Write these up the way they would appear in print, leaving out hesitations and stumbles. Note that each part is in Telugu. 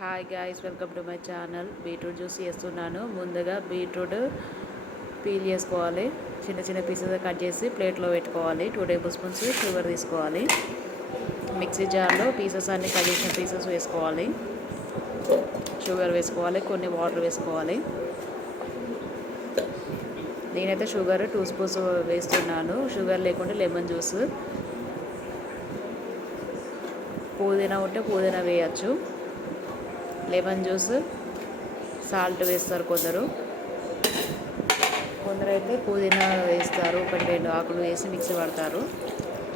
Hi guys, welcome to my channel. Beetroot juice చేస్తున్నాను. ముందుగా బీట్రూట్ పీల్ చేసుకోవాలి. చిన్న చిన్న పీసెస్ కట్ చేసి ప్లేట్లో పెట్టుకోవాలి. 2 టేబుల్ స్పూన్స్ షుగర్ తీసుకోవాలి. మిక్సీ జార్లో పీసెస్ అన్ని కట్ చేసిన పీసెస్ వేసుకోవాలి. షుగర్ వేసుకోవాలి, కొన్ని వాటర్ వేసుకోవాలి. నేనైతే షుగర్ 2 స్పూన్స్ వేస్తున్నాను. షుగర్ లేకుంటే లెమన్ జ్యూస్, పుదీనా ఉంటే పుదీనా వేయచ్చు. లెమన్ జ్యూస్, సాల్ట్ వేస్తారు కొందరు అయితే పుదీనా వేస్తారు. 1-2 ఆకులు వేసి మిక్సీ పడతారు.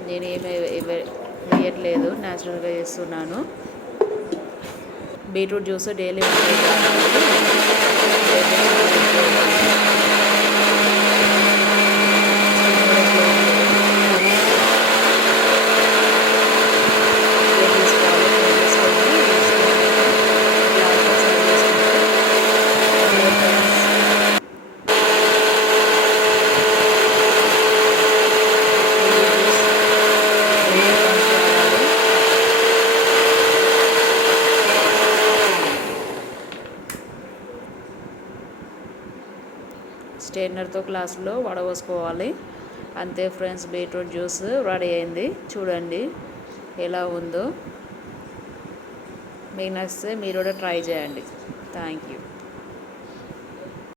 నేను ఏమి వేయట్లేదు, న్యాచురల్గా చేస్తున్నాను. బీట్రూట్ జ్యూస్ డైలీ స్ట్రైనర్తో గ్లాసులో వడపోసుకోవాలి. అంతే ఫ్రెండ్స్, బీట్రూట్ జ్యూస్ రెడీ అయింది. చూడండి ఎలా ఉందో. మీకు నచ్చితే మీరు కూడా ట్రై చేయండి. Thank you.